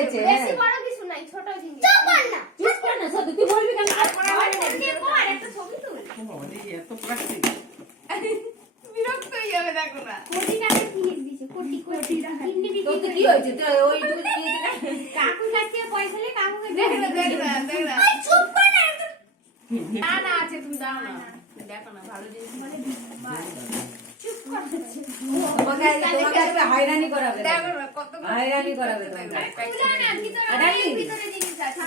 হয়েছে। বেশি বড় কিছু নাই, ছোট জিনিস। চুপ কর না। চুপ কর না সত্যি, তুই বলবি কেন? আর একটা ছবি তুল। এত প্লাস্টিক বিরক্ত হয়ে যাবে দেখো না। কোটি টাকার জিনিস দিছে, কোটি কোটি টাকা। কিডনি বিক্রি তোর তো করে কি হয়েছে? তুই ওইটুকু নিয়েছিস না? কাকুর কাছ থেকে পয়সা নিয়ে কাকুকে দেখ না। চুপ কর না। না না আছে, তুমি দাও না। দেখো না ভালো জিনিস মানে চুপ কর। তোমাকে আজকে হয়রানি করাবে। দেখো না কত হয়রানি করাবে তোমাকে। খুলো না, ভিতরে আরে ভিতরে জিনিস আছে।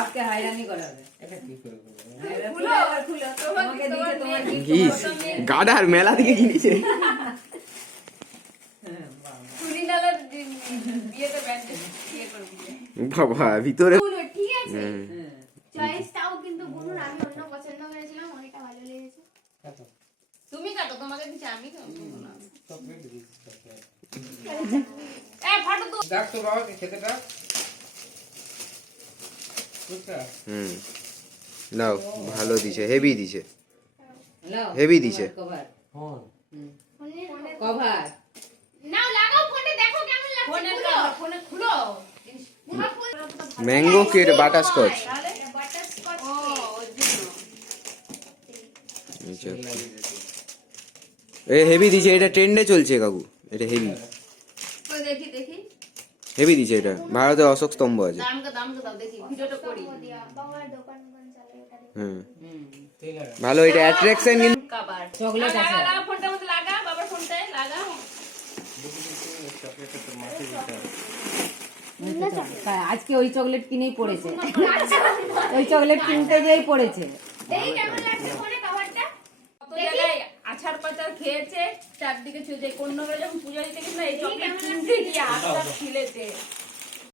আপকে হয়রানি করাবে। এটা কি করে করবো? খুলো খুলো, তোমাকে দিতে তোমার ঘিস গাডার মেলা থেকে কিনেছে। চুরি নালার বিয়েতে ব্যান্ডেজ ইয়ে করবি। বাবা ভিতরে খুলো, ঠিক আছে। হুম। চয়েসটাও কিন্তু বুনুর, আমি অন্য পছন্দ করেছিলাম, ওইটা ভালো লেগেছে। তুমি কাটো, তোমাকে দিচ্ছি আমি তো না। চকলেট দিয়েছিস চকলেট। ফটো তো দেখ তো বাবাকে খেতে দাও। বুঝছা? হুম নাও ভালো দিছে, হেভি দিছে। লাও, হেভি দিছে। কভার। হ্যাঁ ফোনের কভার। নাও লাগাও, ফোনে দেখো কেমন লাগছে। ফোনে খুলো। পুরো ফুল ম্যাঙ্গো কেট বাটারস্কচ। তাহলে বাটারস্কচ ও ওর জন্য। এ হেভি দিছে, এটা ট্রেন্ডে চলছে কাকু, এটা হেভি তো দেখি দেখি হেভি দিছে। এটা ভারতে অশোক স্তম্ভ আছে। দামকে দাও দেখি, ভিডিওটা করি। বাবার দোকান চালে এটা দিয়ে। হুম টেলার ভালো, এটা অ্যাট্রাকশন কিন্তু। কভার চকলেট আছে। লাগা ফোনটার মধ্যে লাগা, বাবার ফোনটায় লাগা। চকলেটটা তো মাঠে দিতে হবে। আজকে ওই চকলেট কিনেই পড়েছে। ওই চকলেট কিনতে গিয়েই পড়েছে। দেখি কেমন লাগছে ফোনে কভারটা। কত জায়গায় আছাড় পাচার খেয়েছে, চারদিকে চুজে কোন নগরে যখন পূজা দিতে গেছিল এই চকলেট কিনতে গিয়ে হাতটা ছিলেছে।